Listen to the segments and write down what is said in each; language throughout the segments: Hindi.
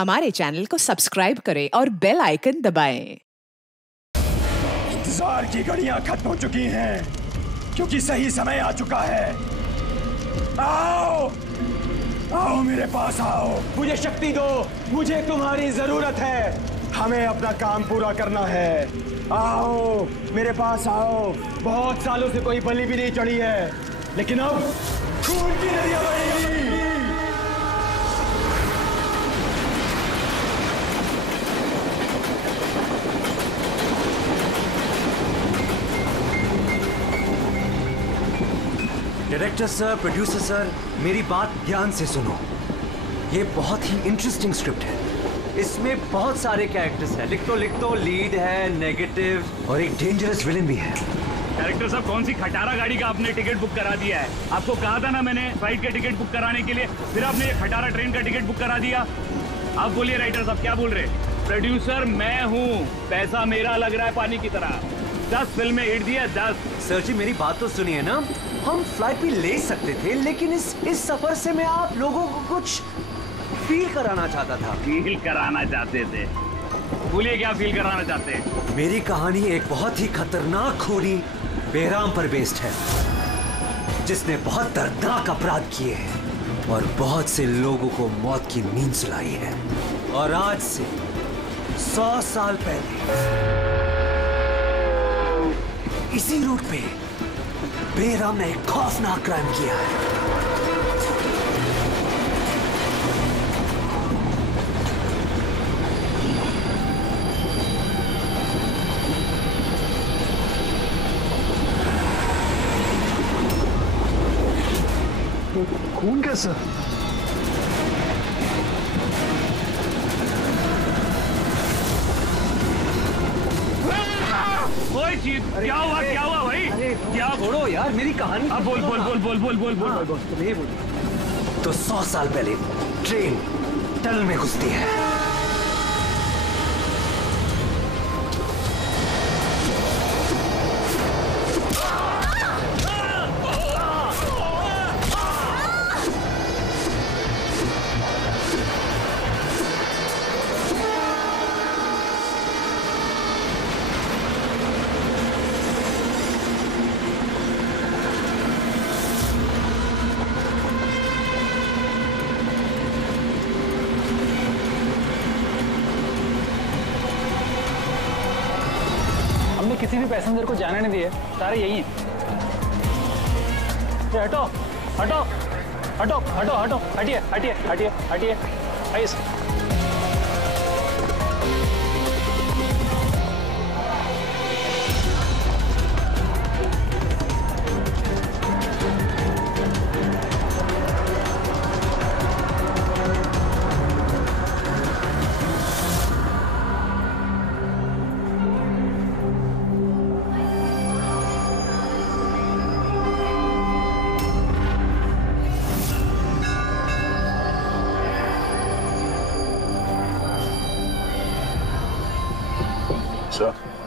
हमारे चैनल को सब्सक्राइब करें और बेल आइकन दबाएं। इंतजार की घड़ियां खत्म हो चुकी हैं, क्योंकि सही समय आ चुका है। आओ आओ मेरे पास आओ, मुझे शक्ति दो, मुझे तुम्हारी जरूरत है। हमें अपना काम पूरा करना है। आओ मेरे पास आओ। बहुत सालों से कोई बलि भी नहीं चढ़ी है, लेकिन अब खून की नदियां बहेंगी। डायरेक्टर सर, प्रोड्यूसर सर, मेरी बात ध्यान से सुनो। ये बहुत ही इंटरेस्टिंग स्क्रिप्ट है। इसमें बहुत सारे कैरेक्टर्स हैं। लिख तो लीड है, नेगेटिव और एक डेंजरस विलेन भी है। डायरेक्टर साहब, कौन सी खटारा गाड़ी का आपने टिकट बुक करा दिया है? आपको कहा था ना मैंने फ्लाइट का टिकट बुक कराने के लिए, फिर आपने ये खटारा ट्रेन का टिकट बुक करा दिया। आप बोलिए राइटर साहब, क्या बोल रहे? प्रोड्यूसर मैं हूँ, पैसा मेरा लग रहा है पानी की तरह। 10 फिल्में हिट दिया, 10। सर जी मेरी बात तो सुनिए ना, हम फ्लाइट भी ले सकते थे, लेकिन इस सफर से मैं आप लोगों को कुछ फील कराना चाहता था। फील कराना चाहते थे? बोलिए क्या फील कराना चाहते हैं? मेरी कहानी एक बहुत ही खतरनाक खूनी बेराम पर बेस्ड है, जिसने बहुत दर्दनाक अपराध किए हैं और बहुत से लोगों को मौत की नींद सुलाई है। और आज से 100 साल पहले इसी रूट पे बेराम ने एक खौफनाक क्राइम किया है। खून कैसा? क्या हुआ भाई? क्या? छोड़ो यार मेरी कहानी। अब बोल। तुम्हें बोल। तो 100 साल पहले ट्रेन टनल में घुसती है। किसी भी पैसेंजर को जाने नहीं दिए, सारे यही हैं। हटो हटो हटो हटो हटो, हटिए हटिए हटिए हटिए।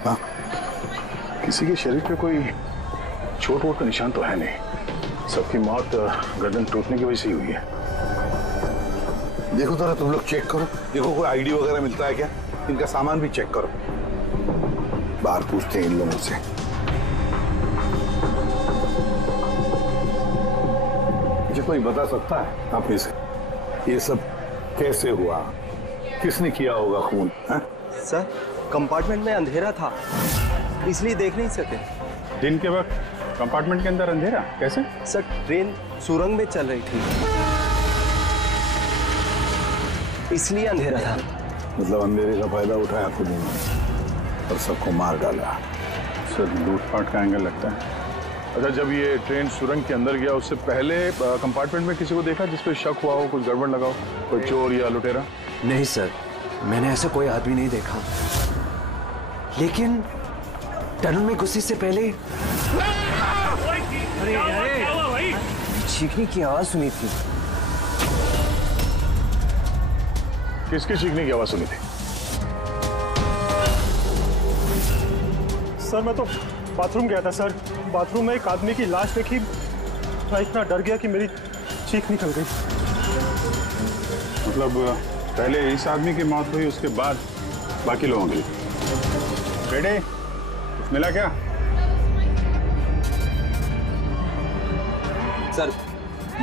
हाँ, किसी के शरीर पे कोई चोट वोट का निशान तो है नहीं। सबकी मौत गर्दन टूटने की वजह से ही हुई है। देखो जरा तुम लोग चेक करो, देखो कोई आईडी वगैरह मिलता है क्या। इनका सामान भी चेक करो। बाहर पूछते हैं इन लोगों से। मुझे कोई बता सकता है आप में से ये सब कैसे हुआ, किसने किया होगा खून? सर कंपार्टमेंट में अंधेरा था, इसलिए देख नहीं सके। दिन के वक्त कंपार्टमेंट के अंदर अंधेरा कैसे? सर ट्रेन सुरंग में चल रही थी, इसलिए अंधेरा था। मतलब अंधेरे का फायदा उठाया खुद ने और सबको मार डाला। सर लूटपाट का एंगल लगता है। अच्छा, जब ये ट्रेन सुरंग के अंदर गया उससे पहले कंपार्टमेंट में किसी को देखा जिस पे शक हुआ हो, कुछ गड़बड़ लगा हो, कोई चोर या लुटेरा? नहीं सर, मैंने ऐसा कोई आदमी नहीं देखा, लेकिन टनल में घुसने से पहले चीखने की आवाज सुनी थी। किसकी चीखने की आवाज सुनी थी? सर मैं तो बाथरूम गया था सर, बाथरूम में एक आदमी की लाश देखी, मैं इतना डर गया कि मेरी चीख निकल गई। मतलब पहले इस आदमी की मौत हुई, उसके बाद बाकी लोगों की। बेटे कुछ मिला क्या? सर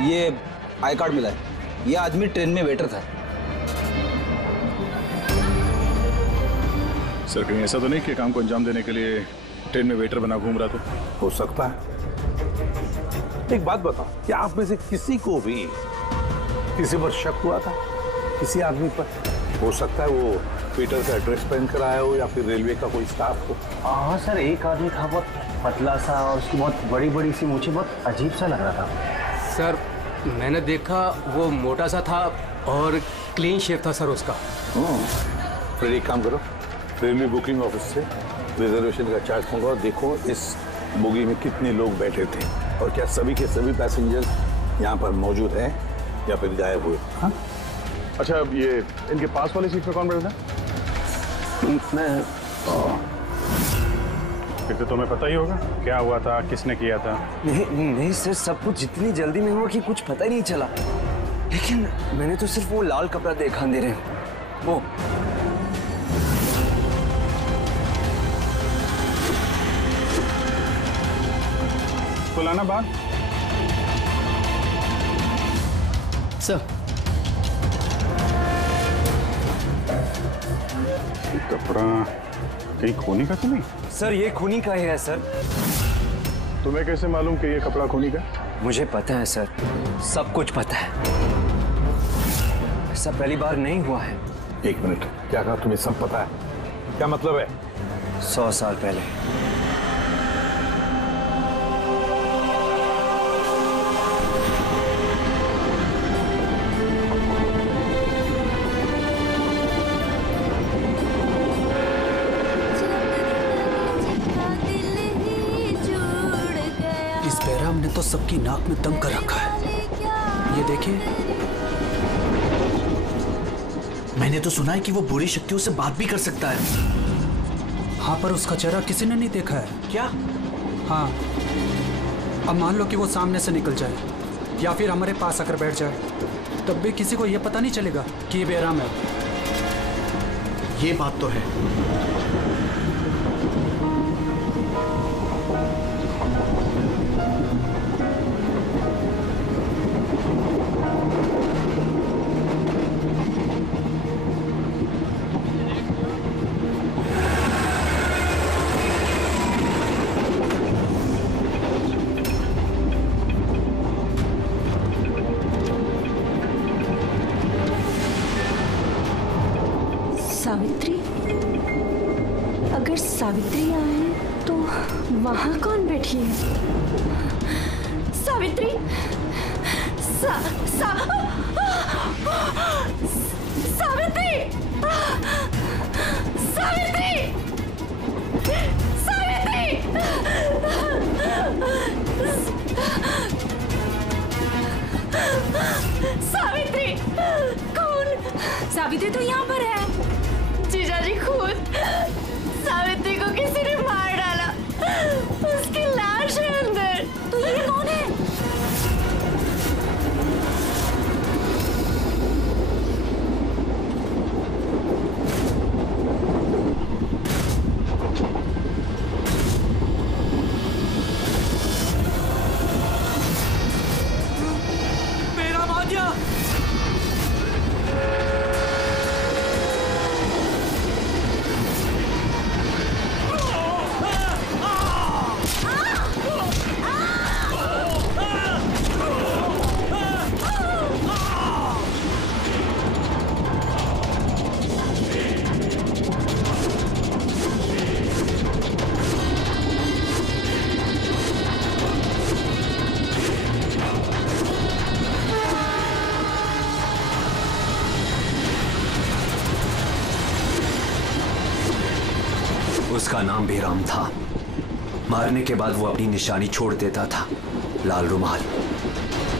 ये आई कार्ड मिला है। ये आदमी ट्रेन में वेटर था। सर कहीं ऐसा तो नहीं कि काम को अंजाम देने के लिए ट्रेन में वेटर बना घूम रहा था? हो सकता है। एक बात बताओ, क्या आप में से किसी को भी किसी पर शक हुआ था? किसी आदमी पर? हो सकता है वो पीटर का ड्रेस पहन कर आया हो या फिर रेलवे का कोई स्टाफ हो। हाँ सर, एक आदमी था बहुत पतला सा और उसकी बहुत बड़ी बड़ी सी मूंछें, बहुत अजीब सा लग रहा था। सर मैंने देखा वो मोटा सा था और क्लीन शेव था सर उसका। फिर एक काम करो, रेलवे बुकिंग ऑफिस से रिजर्वेशन का चार्ट मंगाओ, देखो इस बोगी में कितने लोग बैठे थे और क्या सभी के सभी पैसेंजर्स यहाँ पर मौजूद हैं या फिर गायब हुए। हाँ? अच्छा, ये इनके पास वाली सीट पे कौन बैठा था? मैं फिर तो तुम्हें पता ही होगा क्या हुआ था, किसने किया था। नहीं सर, सब कुछ इतनी जल्दी में हुआ कि कुछ पता ही नहीं चला। लेकिन मैंने तो सिर्फ वो लाल कपड़ा देखा अंधेरे में। वो तो लाना बात सर। कपड़ा कहीं खूनी का तो नहीं? सर ये खूनी का ही है सर। तुम्हें कैसे मालूम कि ये कपड़ा खूनी का? मुझे पता है सर, सब कुछ पता है। ऐसा पहली बार नहीं हुआ है। एक मिनट, क्या कहा? तुम्हें सब पता है? क्या मतलब है? 100 साल पहले इस बैराम ने तो सबकी नाक में दम कर रखा है। ये देखिए, मैंने तो सुना है कि वो बुरी शक्तियों से बात भी कर सकता है। हाँ पर उसका चेहरा किसी ने नहीं देखा है। क्या? हाँ, अब मान लो कि वो सामने से निकल जाए या फिर हमारे पास आकर बैठ जाए, तब भी किसी को ये पता नहीं चलेगा कि ये बैराम है। ये बात तो है। सावित्री? अगर सावित्री आए तो वहां कौन बैठी है? सावित्री! सावित्री! सावित्री! सावित्री! सावित्री! कौन? सावित्री तो यहाँ पर है। जीजाजी, खून! सावित्री को किसी ने मार डाला, उसकी लाश है अंदर। तो ये कौन है? मेरा भाग्य! उसका नाम बेराम था। मारने के बाद वो अपनी निशानी छोड़ देता था, लाल रुमाल।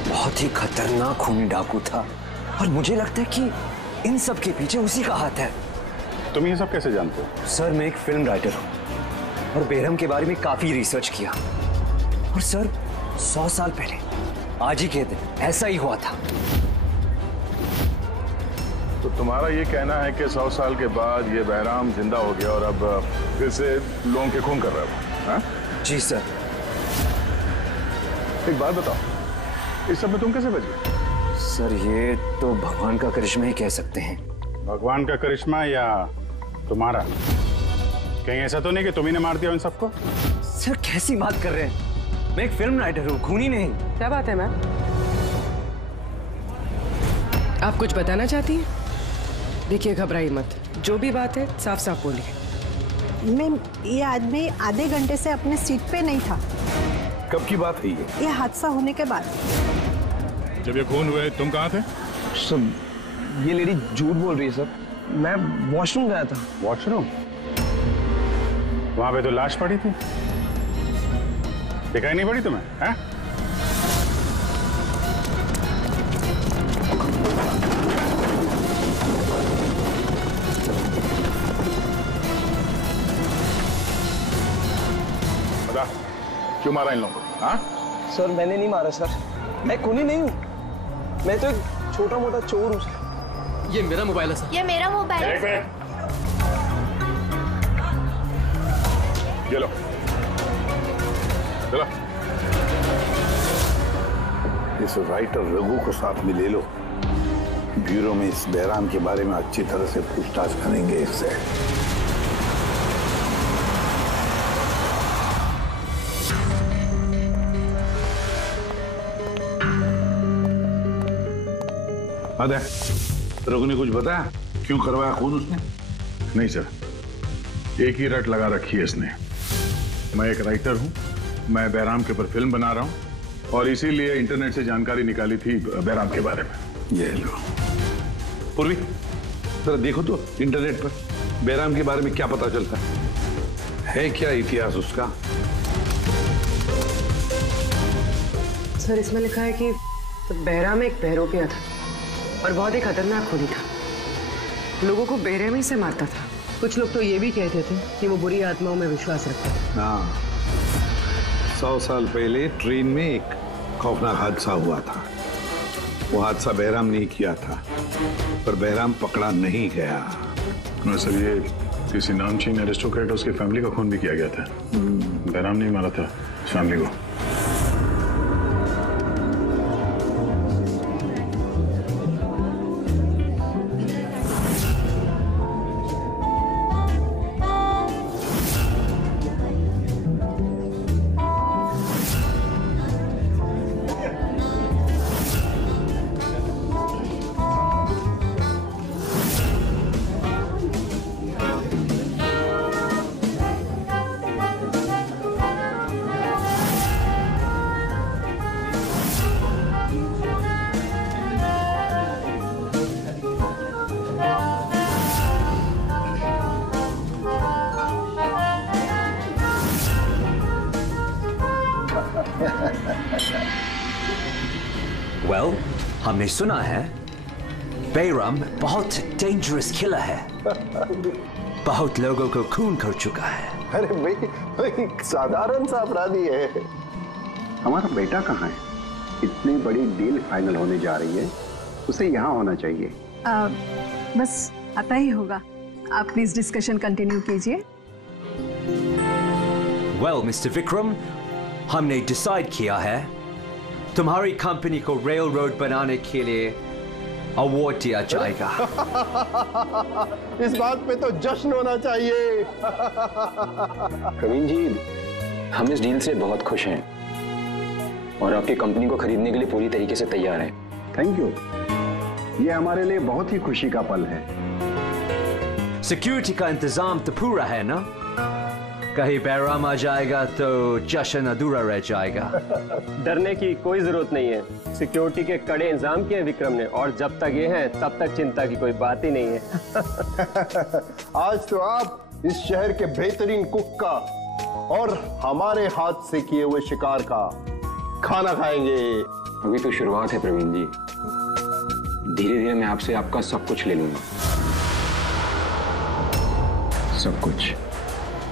बहुत ही खतरनाक खूनी डाकू था और मुझे लगता है कि इन सब के पीछे उसी का हाथ है। तुम ये सब कैसे जानते हो? सर मैं एक फिल्म राइटर हूँ और बेरहम के बारे में काफी रिसर्च किया। और सर 100 साल पहले आज ही के दिन ऐसा ही हुआ था। तो तुम्हारा ये कहना है कि 100 साल के बाद ये बहराम जिंदा हो गया और अब फिर से लोगों के खून कर रहा है? हाँ? जी सर। एक बात बताओ, इस सब में तुम कैसे बच गए? सर ये तो भगवान का करिश्मा ही कह सकते हैं। भगवान का करिश्मा या तुम्हारा? कहीं ऐसा तो नहीं कि तुम ही ने मार दिया उन सबको? सर कैसी बात कर रहे हैं? मैं एक फिल्म राइटर हूँ, खूनी नहीं। क्या बात है मैम? आप कुछ बताना चाहती हैं? देखिए घबराइए मत, जो भी बात है साफ साफ बोलिए। मैम ये आदमी आधे घंटे से अपने सीट पे नहीं था। कब की बात है ये हादसा होने के बाद। जब ये खून हुए तुम कहाँ थे? सर ये लेडी झूठ बोल रही है सर, मैं वॉशरूम गया था। वॉशरूम? वहां पे तो लाश पड़ी थी, दिखाई नहीं पड़ी तुम्हें? हैं? बता, क्यों मारा इन लोगों को? हाँ? सर मैंने नहीं मारा सर, मैं खूनी नहीं हूँ, मैं तो एक छोटा मोटा चोर हूँ। ये मेरा मोबाइल है सर। ये मेरा मोबाइल है। ये लो, चलो। इस राइटर रघु को साथ में ले लो, ब्यूरो में इस बहराम के बारे में अच्छी तरह से पूछताछ करेंगे इससे। अरे रघु ने कुछ बताया क्यों करवाया खून उसने? नहीं सर, एक ही रट लगा रखी है इसने। मैं एक राइटर हूँ, मैं बहराम के ऊपर फिल्म बना रहा हूँ और इसीलिए इंटरनेट से जानकारी निकाली थी बहराम के बारे में। ये लो पूर्वी, जरा देखो तो इंटरनेट पर बहराम के बारे में क्या पता चलता है क्या इतिहास उसका? सर इसमें लिखा है कि बहराम एक बहरोपिया था और बहुत ही खतरनाक खूनी था, लोगों को बेरहमी से मारता था। कुछ लोग तो ये भी कहते थे कि वो बुरी आत्माओं में विश्वास रखता था। हाँ, 100 साल पहले ट्रेन में एक खौफनाक हादसा हुआ था। वो हादसा बहराम ने किया था, पर बहराम पकड़ा नहीं गया। सर ये किसी नामचीन एरिस्टोक्रेट उसकी फैमिली का खून भी किया गया था। बहराम ने मारा था फैमिली को। Well, हमने सुना है बहराम बहुत डेंजरस किलर है, बहुत लोगों को खून कर चुका है। अरे भाई साधारण सा अपराधी है। हमारा बेटा कहाँ है? इतनी बड़ी डील फाइनल होने जा रही है, उसे यहाँ होना चाहिए। बस आता ही होगा, आप प्लीज डिस्कशन कंटिन्यू कीजिए। Well, मिस्टर विक्रम, हमने डिसाइड किया है तुम्हारी कंपनी को रेल रोड बनाने के लिए अवार्ड दिया जाएगा। इस बात पे तो जश्न होना चाहिए। प्रवीण जी, हम इस डील से बहुत खुश हैं और आपकी कंपनी को खरीदने के लिए पूरी तरीके से तैयार हैं। थैंक यू, ये हमारे लिए बहुत ही खुशी का पल है। सिक्योरिटी का इंतजाम तो पूरा है ना? कहीं बहराम आ जाएगा तो जश्न अधूरा रह जाएगा। डरने की कोई जरूरत नहीं है, सिक्योरिटी के कड़े इंतजाम किए विक्रम ने, और जब तक ये हैं तब तक चिंता की कोई बात ही नहीं है। आज तो आप इस शहर के बेहतरीन कुक का और हमारे हाथ से किए हुए शिकार का खाना खाएंगे। अभी तो शुरुआत है प्रवीण जी, धीरे धीरे मैं आपसे आपका सब कुछ ले लूंगा। सब कुछ।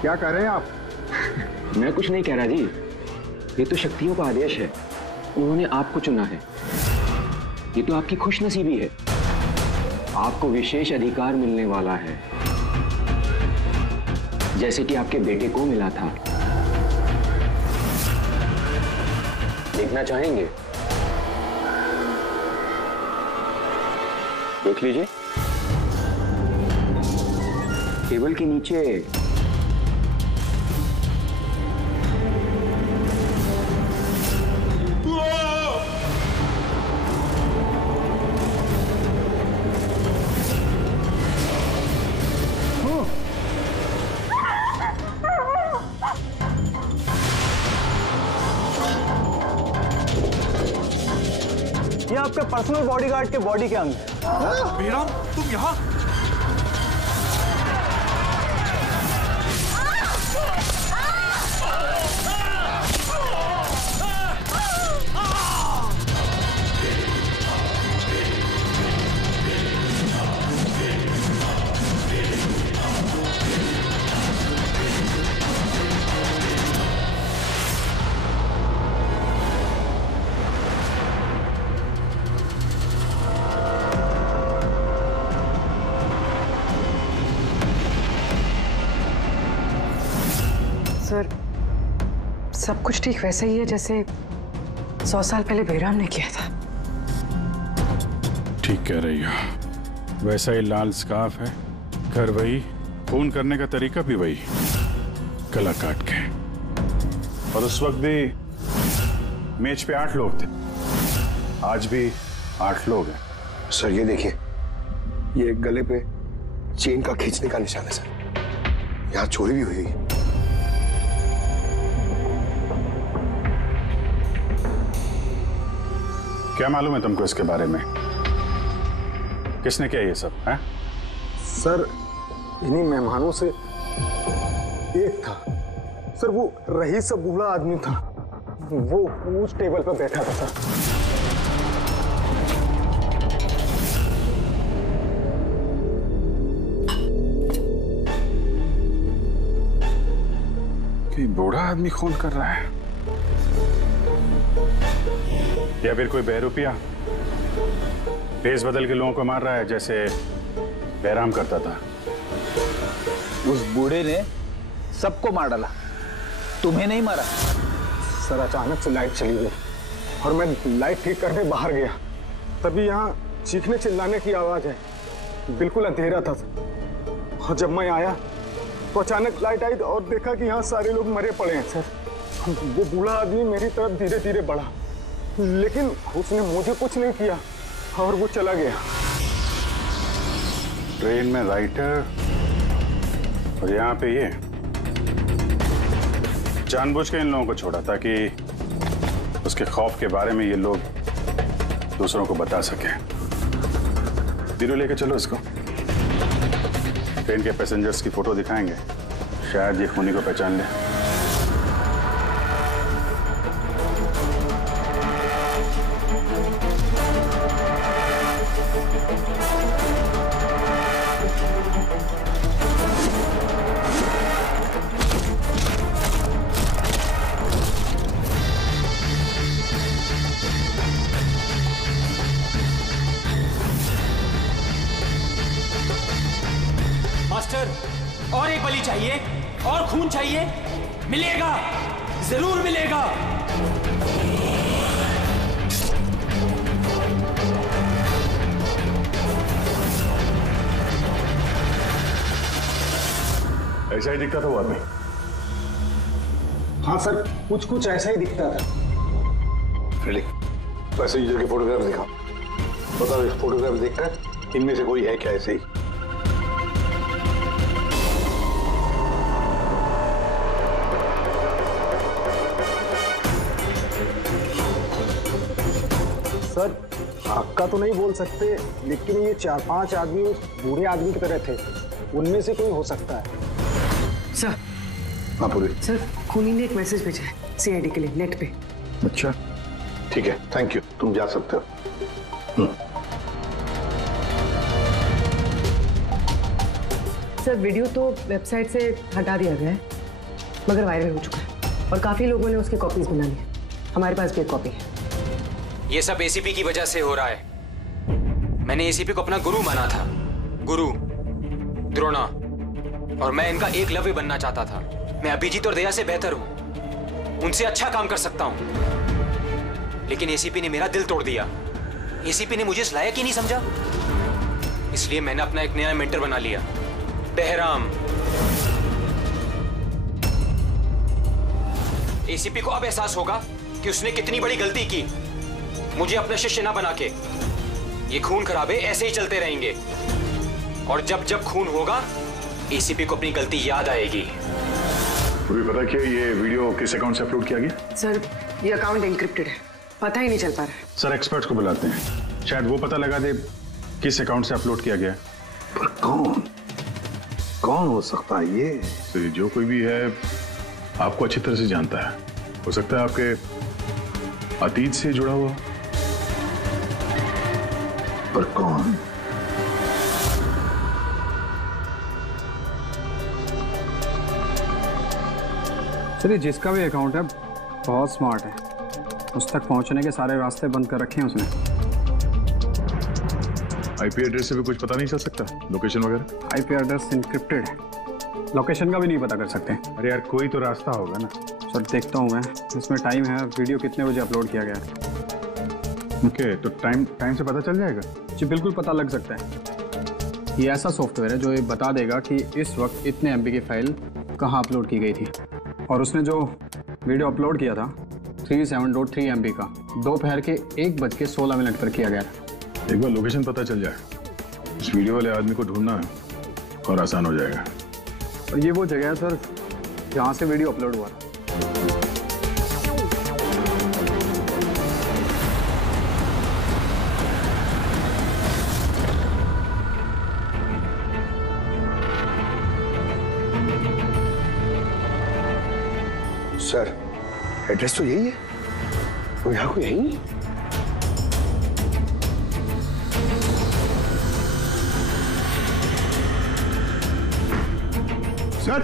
क्या कह रहे हैं आप? मैं कुछ नहीं कह रहा जी, ये तो शक्तियों का आदेश है, उन्होंने आपको चुना है, ये तो आपकी खुशनसीबी है। आपको विशेष अधिकार मिलने वाला है, जैसे कि आपके बेटे को मिला था। देखना चाहेंगे? देख लीजिए। टेबल के नीचे ये आपके पर्सनल बॉडीगार्ड के बॉडी के अंग है। बेराम, तुम यहाँ? सर, सब कुछ ठीक वैसे ही है जैसे 100 साल पहले बेराम ने किया था। ठीक कह रही हो। वैसा ही लाल स्कार्फ है, घर वही, खून करने का तरीका भी वही, गला काट के। और उस वक्त भी मेज पे 8 लोग थे, आज भी 8 लोग हैं। सर ये देखिए, ये गले पे चेन का खींचने का निशान है सर। यहाँ चोरी भी हुई है। क्या मालूम है तुमको इसके बारे में? किसने किया ये सब है? सर इन्हीं मेहमानों से एक था सर, वो रईस सा बूढ़ा आदमी था, वो उस टेबल पर बैठा था सर। कि बूढ़ा आदमी खून कर रहा है या फिर कोई बहरूपिया भेस बदल के लोगों को मार रहा है जैसे बैराम करता था। उस बूढ़े ने सबको मार डाला, तुम्हें नहीं मारा। सर अचानक से लाइट चली गई और मैं लाइट ठीक करने बाहर गया, तभी यहाँ चीखने चिल्लाने की आवाज है। बिल्कुल अंधेरा था और जब मैं आया तो अचानक लाइट आई और देखा कि यहाँ सारे लोग मरे पड़े हैं सर। वो बूढ़ा आदमी मेरी तरफ धीरे धीरे बढ़ा, लेकिन उसने मुझे कुछ नहीं किया और वो चला गया। ट्रेन में राइटर और यहाँ पे ये जानबूझ के इन लोगों को छोड़ा ताकि उसके खौफ के बारे में ये लोग दूसरों को बता सकें। धीरे लेके चलो इसको। ट्रेन के पैसेंजर्स की फोटो दिखाएंगे, शायद ये खूनी को पहचान ले। मास्टर, और एक बलि चाहिए, और खून चाहिए। मिलेगा, जरूर मिलेगा। ऐसा ही दिखता था वो आदमी। हाँ सर, कुछ कुछ ऐसा ही दिखता था। फ्रेडी, पैसेंजर के फोटोग्राफ दिखाओ। बताओ, इस फोटोग्राफ देखकर इनमें से कोई है क्या ऐसे ही? सर पक्का तो नहीं बोल सकते, लेकिन ये 4-5 आदमी उस बूढ़े आदमी की तरह थे, उनमें से कोई हो सकता है। सर, हाँ पूरी। सर खूनी ने एक मैसेज भेजा है सीआईडी के लिए नेट पे। अच्छा ठीक है, थैंक यू, तुम जा सकते हो। सर वीडियो तो वेबसाइट से हटा दिया गया है, मगर वायरल हो चुका है और काफी लोगों ने उसकी कॉपीज बना ली है। हमारे पास भी एक कॉपी है। ये सब एसीपी की वजह से हो रहा है। मैंने एसीपी को अपना गुरु माना था, गुरु द्रोणा, और मैं इनका एकलव्य बनना चाहता था। मैं अभिजीत और दया से बेहतर हूं, उनसे अच्छा काम कर सकता हूं, लेकिन एसीपी ने मेरा दिल तोड़ दिया। एसीपी ने मुझे इस लायक ही नहीं समझा, इसलिए मैंने अपना एक नया मेंटर बना लिया, बहराम। एसीपी को अब एहसास होगा कि उसने कितनी बड़ी गलती की, मुझे अपना शिष्य ना बना के। ये खून खराबे ऐसे ही चलते रहेंगे, और जब जब खून होगा एसीपी को अपनी गलती याद आएगी। पूरी पता क्या ये वीडियो किस अकाउंट से अपलोड किया गया? सर ये अकाउंट एन्क्रिप्टेड है, पता ही नहीं चल पा रहा है। सर एक्सपर्ट्स को बुलाते हैं, शायद वो पता लगा दे किस अकाउंट से अपलोड किया गया। पर कौन हो सकता है ये? तो जो कोई भी है आपको अच्छी तरह से जानता है, हो सकता है आपके अतीत से जुड़ा हुआ। पर कौन? चलिए, जिसका भी अकाउंट है बहुत स्मार्ट है, उस तक पहुंचने के सारे रास्ते बंद कर रखे हैं उसने। आईपी एड्रेस से भी कुछ पता नहीं चल सकता, लोकेशन वगैरह? आईपी एड्रेस इनक्रिप्टेड है, लोकेशन का भी नहीं पता कर सकते। अरे यार कोई तो रास्ता होगा ना। सर देखता हूँ मैं, इसमें टाइम है, वीडियो कितने बजे अपलोड किया गया। ओके, तो टाइम से पता चल जाएगा? जी बिल्कुल पता लग सकता है। ये ऐसा सॉफ्टवेयर है जो ये बता देगा कि इस वक्त इतने MB की फाइल कहाँ अपलोड की गई थी, और उसने जो वीडियो अपलोड किया था 37.3 MB का, दोपहर के 1:16 पर किया गया था। एक बार लोकेशन पता चल जाए, इस वीडियो वाले आदमी को ढूंढना और आसान हो जाएगा। और ये वो जगह है सर जहाँ से वीडियो अपलोड हुआ था। सर एड्रेस तो यही है, तो यहाँ को यही। सर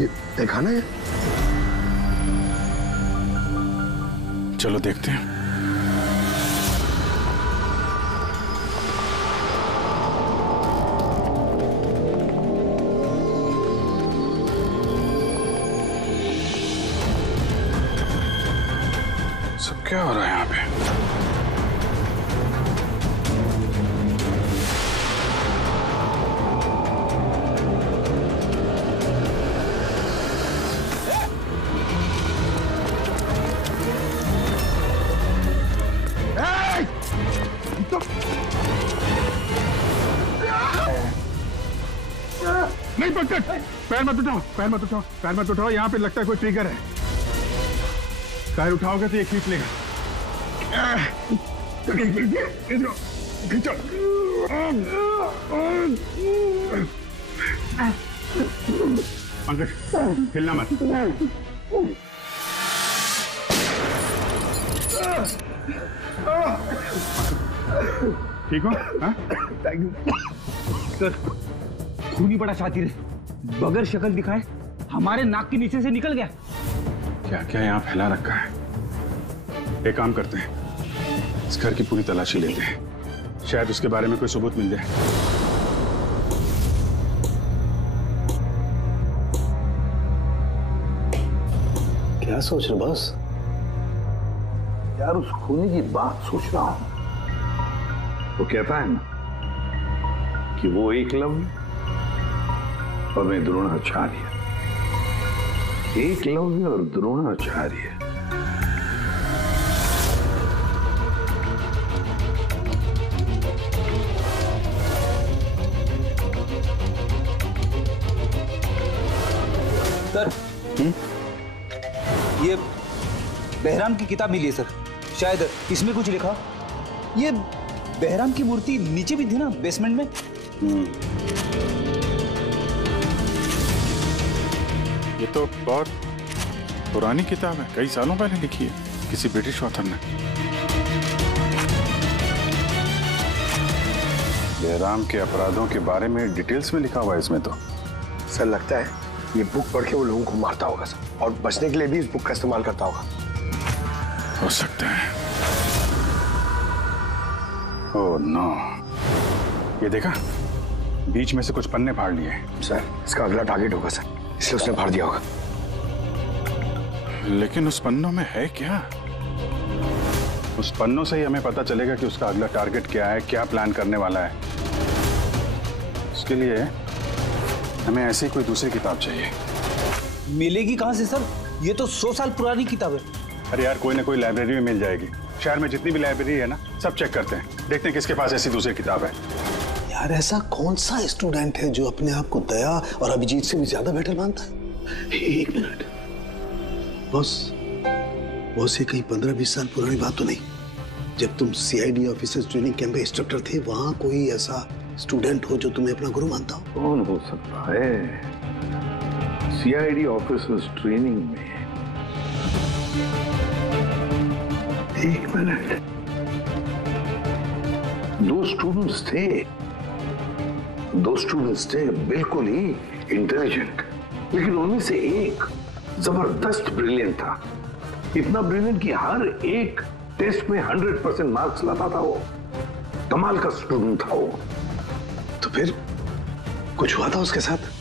ये देखा ना, चलो देखते हैं। सब क्या हो रहा है यहाँ पे? नहीं पकड़, पैर मत उठाओ, पैर मत उठाओ, पैर मत उठाओ। यहाँ पे लगता है कोई ट्रिगर है, पैर उठाओगे तो ये खींच लेगा। खींचो। पंकज हिलना मत। ठीक हो? Thank you sir. खूनी बड़ा शातिर है, बगैर शक्ल दिखाए हमारे नाक के नीचे से निकल गया। क्या क्या यहाँ फैला रखा है? एक काम करते हैं, इस घर की पूरी तलाशी लेते हैं, शायद उसके बारे में कोई सबूत मिल जाए। क्या सोच रहे बस? यार उस खूनी की बात सोच रहा हूं। वो कहता है ना कि वो एकलव्य और मैं द्रोणाचार्य। एकलव्य और द्रोणाचार्य। सर ये बहराम की किताब मिली है सर, शायद इसमें कुछ लिखा। ये बहराम की मूर्ति नीचे भी थी ना बेसमेंट में। ये तो बहुत पुरानी किताब है, कई सालों पहले लिखी है किसी ब्रिटिश ऑथर ने। बहराम के अपराधों के बारे में डिटेल्स में लिखा हुआ है इसमें तो। सर लगता है ये बुक पढ़ के वो लोगों को मारता होगा सर, और बचने के लिए भी इस बुक का इस्तेमाल करता होगा। हो सकता है। ओह नो, ये देखा, बीच में से कुछ पन्ने फाड़ लिए। सर, इसका अगला टारगेट होगा सर, इसलिए उसने फाड़ दिया होगा। लेकिन उस पन्नों में है क्या? उस पन्नों से ही हमें पता चलेगा कि उसका अगला टारगेट क्या है, क्या प्लान करने वाला है। उसके लिए हमें ऐसी कोई दूसरी किताब चाहिए। मिलेगी कहां से सर? ये तो 100 साल पुरानी किताब है। अरे यार, कोई ना कोई लाइब्रेरी में मिल जाएगी। शहर में जितनी भी लाइब्रेरी है ना, सब चेक करते हैं, देखते हैं किसके पास ऐसी दूसरी किताब है। यार, ऐसा कौन सा स्टूडेंट है जो अपने आप को दया और अभिजीत से भी ज्यादा बेटर मानता है? एक मिनट बॉस, ये कहीं 15-20 साल पुरानी बात तो नहीं? जब तुम सीआईडी ऑफिसर्स ट्रेनिंग कैंप में इंस्ट्रक्टर थे, वहां कोई ऐसा स्टूडेंट हो जो तुम्हें अपना गुरु मानता हो? कौन हो सकता है? सीआईडी ऑफिसर्स ट्रेनिंग में एक मिनट, 2 स्टूडेंट्स थे बिल्कुल ही इंटेलिजेंट, लेकिन उनमें से एक जबरदस्त ब्रिलियंट था। इतना ब्रिलियंट कि हर एक टेस्ट में 100% मार्क्स लाता था वो। कमाल का स्टूडेंट था वो। तो फिर कुछ हुआ था उसके साथ?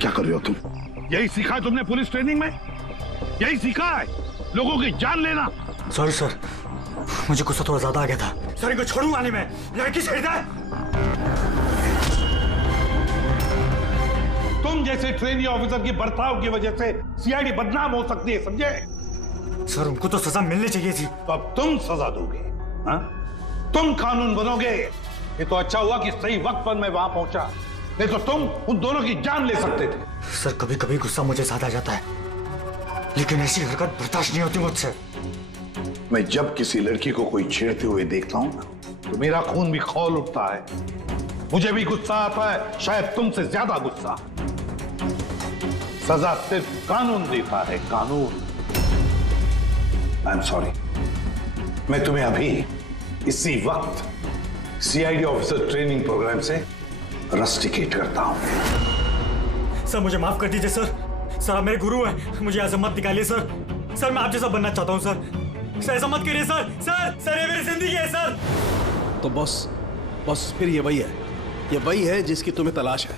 क्या कर रहे हो तुम? यही सीखा है तुमने पुलिस ट्रेनिंग में? यही सीखा है लोगों की जान लेना? सॉरी सर, मुझे गुस्सा थोड़ा ज्यादा आ गया था। सर, इनको छोड़ूंगा नहीं मैं। लड़की खरीदा है। तुम जैसे ट्रेनी ऑफिसर की बर्ताव की वजह से सीआईडी बदनाम हो सकती है, समझे? सर, उनको तो सजा मिलनी चाहिए थी। तो अब तुम सजा दोगे? हाँ? तुम कानून बनोगे? ये तो अच्छा हुआ कि सही वक्त पर मैं वहां पहुंचा, नहीं तो तुम उन दोनों की जान ले सकते थे। सर, कभी कभी गुस्सा मुझे ज्यादा आ जाता है, लेकिन ऐसी हरकत बर्दाश्त नहीं होती मुझसे। मैं जब किसी लड़की को कोई छेड़ते हुए देखता हूं तो मेरा खून भी खौल उठता है। मुझे भी गुस्सा आता है, शायद तुमसे ज्यादा गुस्सा। सजा सिर्फ कानून देता है, कानून। आई एम सॉरी, मैं तुम्हें अभी इसी वक्त सीआईडी ऑफिसर ट्रेनिंग प्रोग्राम से रस्टिकेट करता हूं। सर, मुझे माफ कर दीजिए सर। सर, आप मेरे गुरु हैं, मुझे ऐसा मत निकालिए सर। सर, मैं आप जैसा बनना चाहता हूं सर। सर, ऐसा मत करिए सर। सर, ये मेरी जिंदगी है सर। तो बॉस, फिर ये वही है जिसकी तुम्हें तलाश है।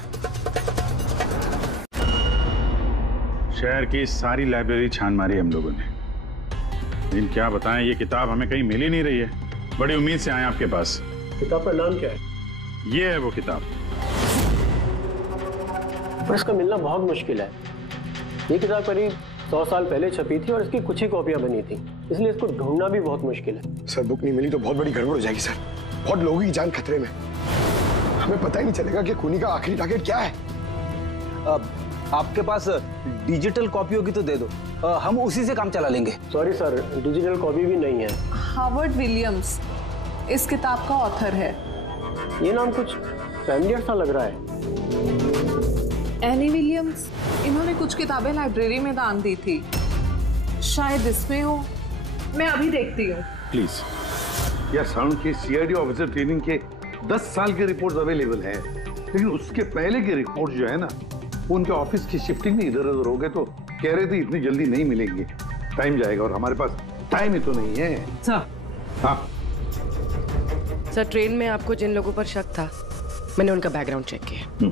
शहर की सारी लाइब्रेरी छान मारी हम लोगों ने, लेकिन क्या बताएं, ये किताब हमें कहीं मिल ही नहीं रही है। बड़ी उम्मीद से आए आपके पास। किताब का नाम क्या है? ये है वो किताब। पर इसका मिलना बहुत मुश्किल है। ये किताब करीब 100 साल पहले छपी थी और इसकी कुछ ही कॉपियां बनी थी, इसलिए इसको ढूंढना भी बहुत मुश्किल है। सर, बुक नहीं मिली तो बहुत बड़ी गड़बड़ हो जाएगी सर। बहुत लोगों की जान खतरे में। हमें पता ही नहीं चलेगा कि खूनी का आखिरी टारगेट क्या है। आपके पास डिजिटल कॉपी होगी तो दे दो, हम उसी से काम चला लेंगे। सॉरी सर, डिजिटल कॉपी भी नहीं है। हार्वर्ड विलियम्स इस किताब का ऑथर है। ये नाम कुछ फैमिलियर सा लग रहा है। एनी विलियम्स, इन्होंने कुछ किताबें लाइब्रेरी में दान दी थी, शायद इसमें हो। मैं अभी देखती हूँ। प्लीज। यार, साउंड की सीआईडी ऑफिसर ट्रेनिंग के 10 साल के रिपोर्ट्स अवेलेबल हैं, लेकिन उसके पहले के रिपोर्ट जो है ना, उनके ऑफिस की शिफ्टिंग में इधर उधर हो गए, तो कह रहे थे इतनी जल्दी नहीं मिलेंगे, टाइम जाएगा, और हमारे पास टाइम ही तो नहीं है। सर। हाँ सर, ट्रेन में आपको जिन लोगों पर शक था, मैंने उनका बैकग्राउंड चेक किया।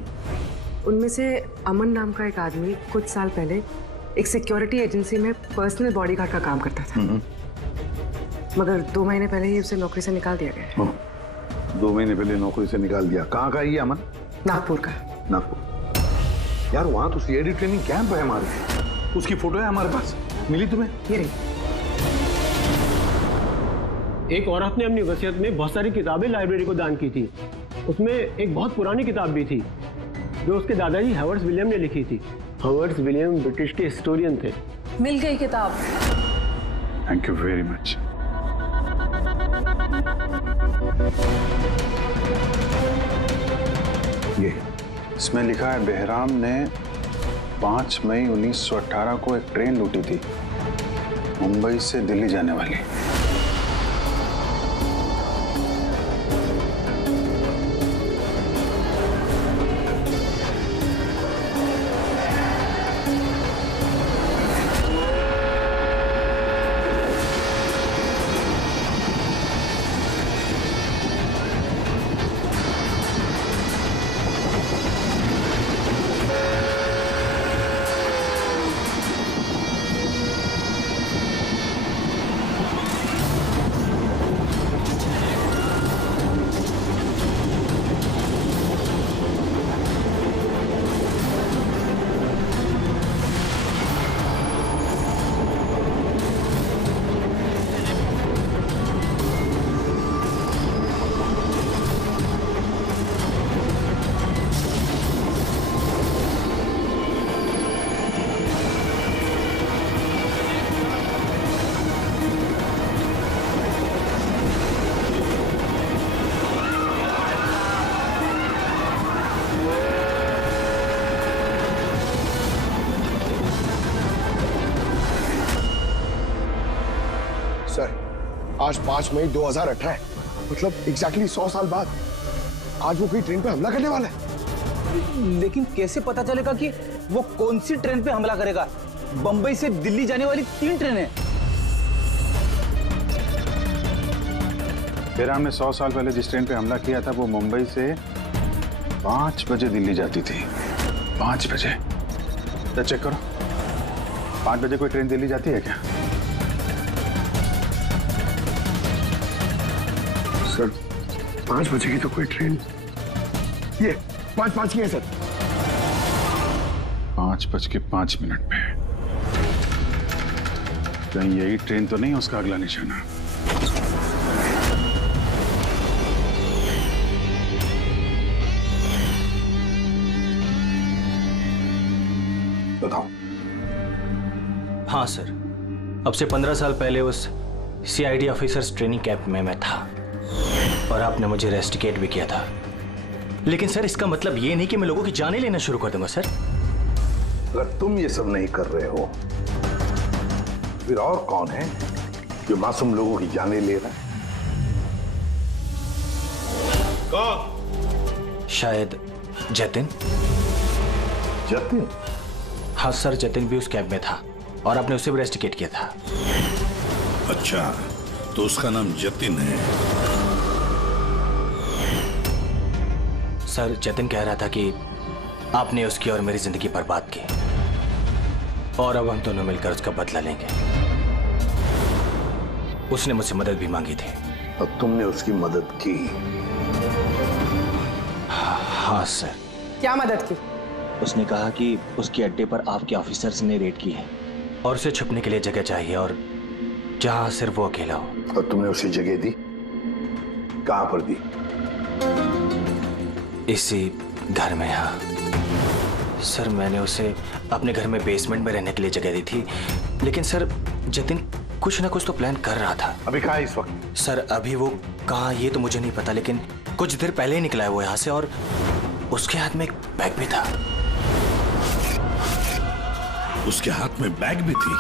उनमें से अमन नाम का एक आदमी कुछ साल पहले एक सिक्योरिटी एजेंसी में पर्सनल बॉडीगार्ड का काम करता था, मगर 2 महीने पहले ही उसे नौकरी से निकाल दिया गया। 2 महीने पहले नौकरी से निकाल दिया? कहाँ का ये अमन? नागपुर का। नागपुर? यार, वहां तो सीआईडी ट्रेनिंग कैंप है हमारे, उसकी फोटो है हमारे पास, मिली तुम्हें? ये रही। एक औरत ने अपनी वसीयत में बहुत सारी किताबें लाइब्रेरी को दान की थी। उसमें एक बहुत पुरानी किताब भी थी जो उसके दादाजी हावर्ड विलियम ने लिखी थी। हावर्ड विलियम ब्रिटिश के हिस्टोरियन थे। मिल गई किताब। Thank you very much. ये इसमें लिखा है बेहराम ने 5 मई 1918 को एक ट्रेन लूटी थी, मुंबई से दिल्ली जाने वाली। आज 5 मई 2018 है, मतलब एग्जैक्टली 100 साल बाद आज वो कोई ट्रेन पे हमला करने वाला है। लेकिन कैसे पता चलेगा कि वो कौन सी ट्रेन पे हमला करेगा? बंबई से दिल्ली जाने वाली 3 ट्रेनें। बेहराम ने 100 साल पहले जिस ट्रेन पे हमला किया था वो मुंबई से 5 बजे दिल्ली जाती थी। 5 बजे? तो चेक करो, 5 बजे कोई ट्रेन दिल्ली जाती है क्या? सर 5 बजे की तो कोई ट्रेन, ये 5:05 की है सर। 5:05 पे कहीं यही ट्रेन तो नहीं उसका अगला निशाना? बताओ। हाँ सर, अब से 15 साल पहले उस CID ऑफिसर्स ट्रेनिंग कैंप में मैं था और आपने मुझे रेस्टिकेट भी किया था। लेकिन सर इसका मतलब ये नहीं कि मैं लोगों की जानें लेना शुरू कर दूंगा सर। अगर तुम ये सब नहीं कर रहे हो फिर और कौन है जो मासूम लोगों की जानें ले रहा है? कौन? शायद जतिन। जतिन? हाँ सर, जतिन भी उस कैंप में था और आपने उसे भी रेस्टिकेट किया था। अच्छा, तो उसका नाम जतिन है। सर जतिन कह रहा था कि आपने उसकी और मेरी जिंदगी बर्बाद की और अब हम दोनों मिलकर उसका बदला लेंगे। उसने मुझसे मदद भी मांगी थी। और तुमने उसकी मदद की? हाँ सर। क्या मदद की? उसने कहा कि उसके अड्डे पर आपके ऑफिसर्स ने रेड की है और उसे छुपने के लिए जगह चाहिए और जहां सिर्फ वो अकेला हो। और तुमने उसे जगह दी? कहां पर दी? इसी घर में। हाँ सर, मैंने उसे अपने घर में बेसमेंट में रहने के लिए जगह दी थी, लेकिन सर जतिन कुछ ना कुछ तो प्लान कर रहा था। अभी कहाँ है इस वक्त? सर अभी वो कहाँ ये तो मुझे नहीं पता, लेकिन कुछ देर पहले ही निकला है वो यहाँ से और उसके हाथ में एक बैग भी था। उसके हाथ में बैग भी थी?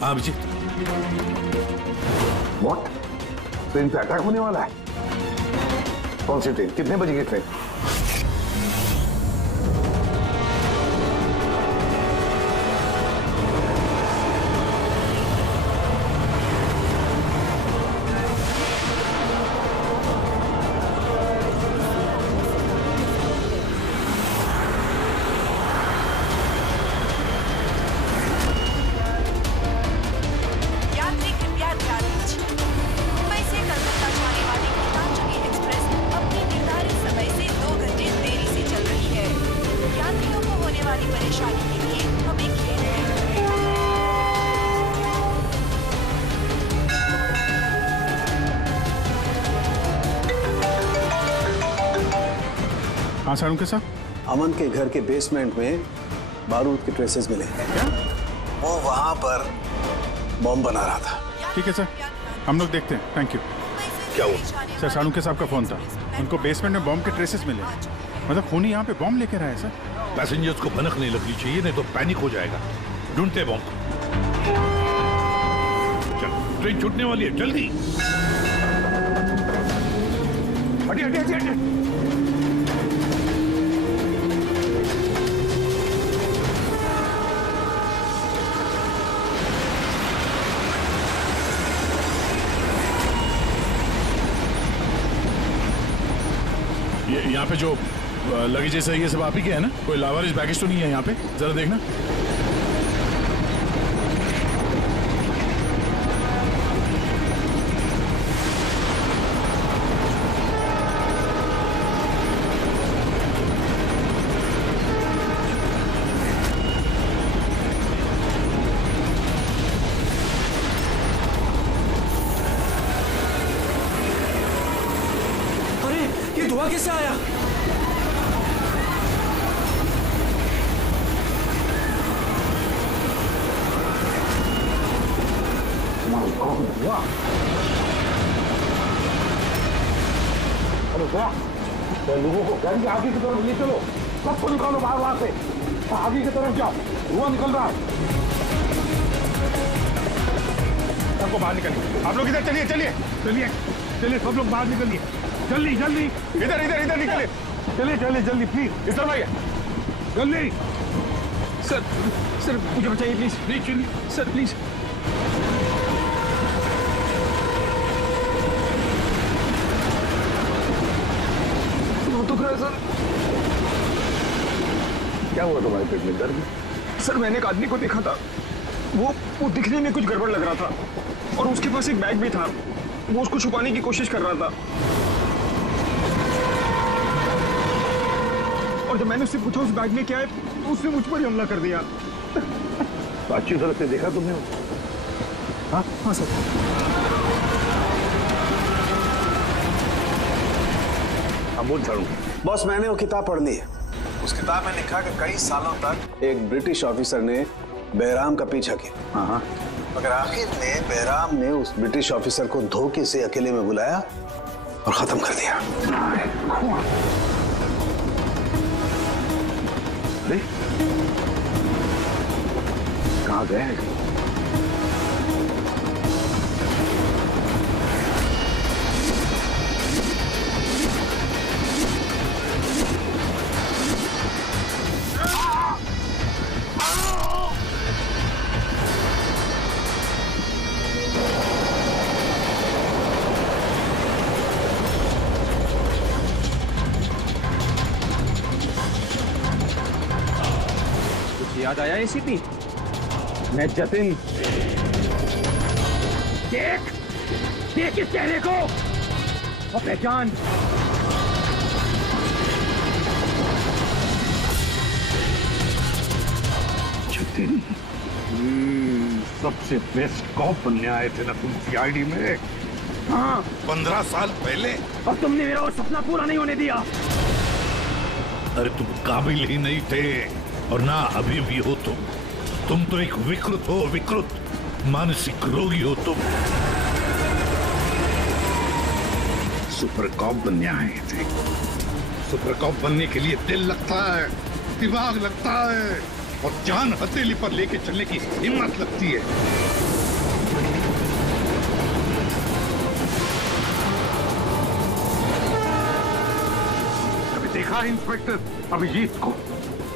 हाँ अभिजीत। व्हाट? ट्रेन पे अटैक होने वाला है? कौन सी ट्रेन? कितने बजे की ट्रेन? हाँ सारुण के साथ? अमन के घर के बेसमेंट में बारूद के ट्रेसेस मिले। क्या? वो वहां पर बॉम्ब बना रहा था। ठीक है सर, हम लोग देखते हैं। Thank you. क्या हुआ? सर सारुण के साहब का फोन था, उनको बेसमेंट में बॉम्ब के ट्रेसेस मिले। मतलब खूनी यहाँ पे बॉम्ब लेकर आया सर। पैसेंजर्स को भनक नहीं लगनी चाहिए, नहीं तो पैनिक हो जाएगा। ढूंढते बॉम्ब। चल, ट्रेन छूटने वाली है, जल्दी। हटिए हटिए हटिए हटिए। यहाँ पे जो लगेज है ये सब आप ही के है ना? कोई लावारिस बैगेज तो नहीं है यहाँ पे? जरा देखना। अरे ये धुआं कैसे आया? अरे वाह, लोगों को गाड़ी आगे की तरफ ले चलो, सबको निकालो बाहर वहां से, आगे की तरफ जाओ, धुआं निकल रहा है। सबको बाहर निकलिए। आप लोग इधर चलिए चलिए चलिए चलिए, सब लोग बाहर निकलिए, जल्दी जल्दी। इधर इधर इधर निकलिए, चलिए चलिए जल्दी प्लीज। इस तरफ आइए जल्दी। सर सर मुझे बचाइए प्लीज। नहीं चलिए सर प्लीज। सर क्या हुआ तुम्हारे पेट में? दर्द? सर मैंने एक आदमी को देखा था, वो दिखने में कुछ गड़बड़ लग रहा था और उसके पास एक बैग भी था, वो उसको छुपाने की कोशिश कर रहा था। और जब मैंने उससे पूछा उस बैग में क्या है, तो उसने मुझ पर ही हमला कर दिया। तो अच्छी तरह से देखा तुमने? हाँ हाँ सर। बोल छाड़ू। बॉस मैंने वो किताब पढ़ ली है। उस किताब में लिखा कि कई सालों तक एक ब्रिटिश ऑफिसर ने बहराम का पीछा किया। हाँ। मगर आखिर में बहराम ने उस ब्रिटिश ऑफिसर को धोखे से अकेले में बुलाया और खत्म कर दिया। कहाँ गए? याद आया एसीपी? मैं जतिन। देख देख इस चेहरे को और पहचान। जतिन, सबसे बेस्ट कॉप बनने आए थे ना तुम सीआईडी में? हाँ 15 साल पहले। और तुमने मेरा वो सपना पूरा नहीं होने दिया। अरे तुम काबिल ही नहीं थे और ना अभी भी हो तुम तो एक विकृत हो, विकृत मानसिक रोगी हो तुम। सुपर कॉप बनने आए थे। सुपर कॉप बनने के लिए दिल लगता है, दिमाग लगता है और जान हथेली पर लेके चलने की हिम्मत लगती है। कभी देखा इंस्पेक्टर अभिजीत को?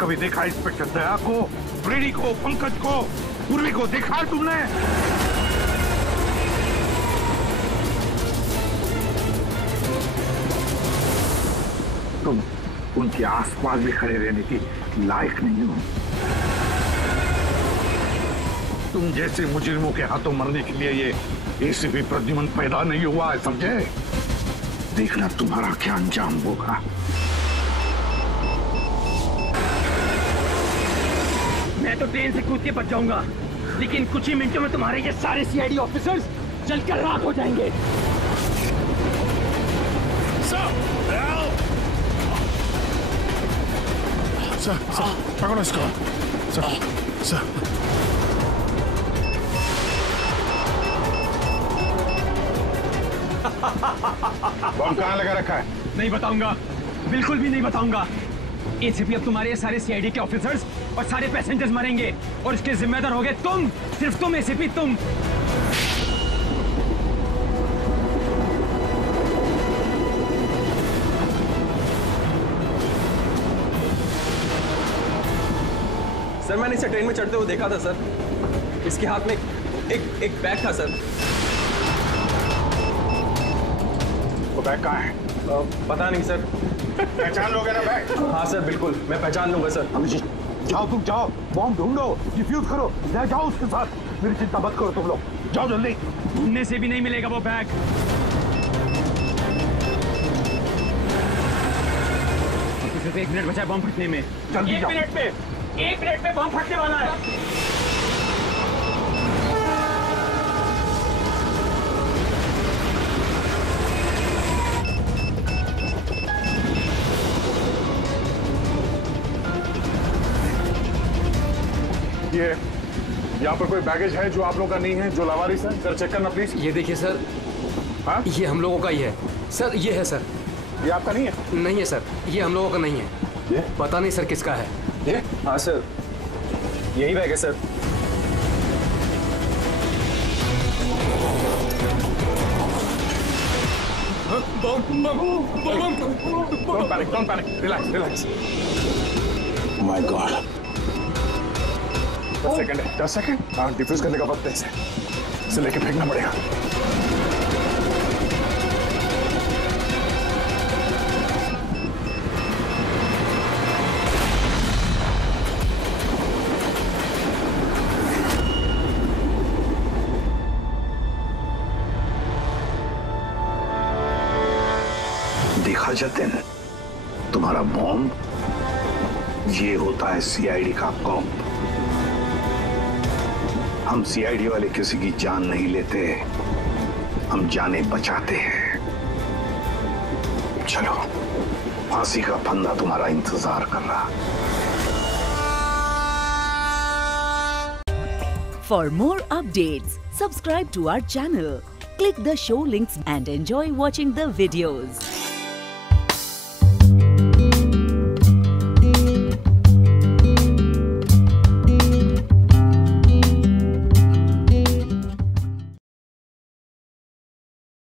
कभी देखा इंस्पेक्टर दया को, फ्रेडी को, पंकज को, पूर्वी को? देखा है तुमने? तुम उनके आसपास भी खड़े रहने की लायक नहीं हो। तुम जैसे मुजरिमों के हाथों मरने के लिए ये एसीपी प्रद्युमन पैदा नहीं हुआ है, समझे? देखना तुम्हारा क्या अंजाम होगा। मैं तो ट्रेन से कूद के बच जाऊंगा, लेकिन कुछ ही मिनटों में तुम्हारे ये सारे सीआईडी ऑफिसर्स जलकर राख हो जाएंगे। सर पकड़ो इसको। सर बम कहाँ लगा रखा है? नहीं बताऊंगा, बिल्कुल भी नहीं बताऊंगा। एसीपी अब तुम्हारे सारे सीआईडी के ऑफिसर्स और सारे पैसेंजर्स मरेंगे और इसके जिम्मेदार होगे तुम, सिर्फ तुम एसीपी, तुम। सर मैंने इसे ट्रेन में चढ़ते हुए देखा था सर। इसके हाथ में एक बैग था सर। वो बैग कहाँ है? पता नहीं सर। पहचान लोगे ना बैग? हाँ सर बिल्कुल, मैं पहचान लूंगा सर। जाओ तुम जाओ, बॉम्ब ढूंढो, डिफ्यूज करो, ले जाओ उसके साथ। मेरी चिंता मत करो तुम लोग, जाओ जल्दी। ढूंढने से भी नहीं मिलेगा वो बैग। सिर्फ 1 मिनट बचा है बॉम्ब फटने में। जल्दी जाओ। 1 मिनट में बॉम्ब फटने वाला है। ये यहाँ पर कोई बैगेज है जो आप लोगों का नहीं है, जो लावारिस है? सर चेक करना प्लीज। ये देखिए सर। हाँ? ये हम लोगों का ही है सर। ये है सर। ये आपका नहीं है? नहीं है सर, ये हम लोगों का नहीं है। ये? पता नहीं सर किसका है। ये? हाँ सर, यही बैग है sir. Don't panic. Relax. My God. 10 second है। 10 सेकंड? हाँ, डिफ्यूज करने का वक्त है इसे लेके फेंकना पड़ेगा। देखा जतिन, तुम्हारा बॉम्ब ये होता है सीआईडी का कॉम्प। हम सीआईडी वाले किसी की जान नहीं लेते, हम जाने बचाते हैं। चलो, फांसी का फंदा तुम्हारा इंतजार कर रहा। For more updates, subscribe to our channel, click the show links and enjoy watching the videos.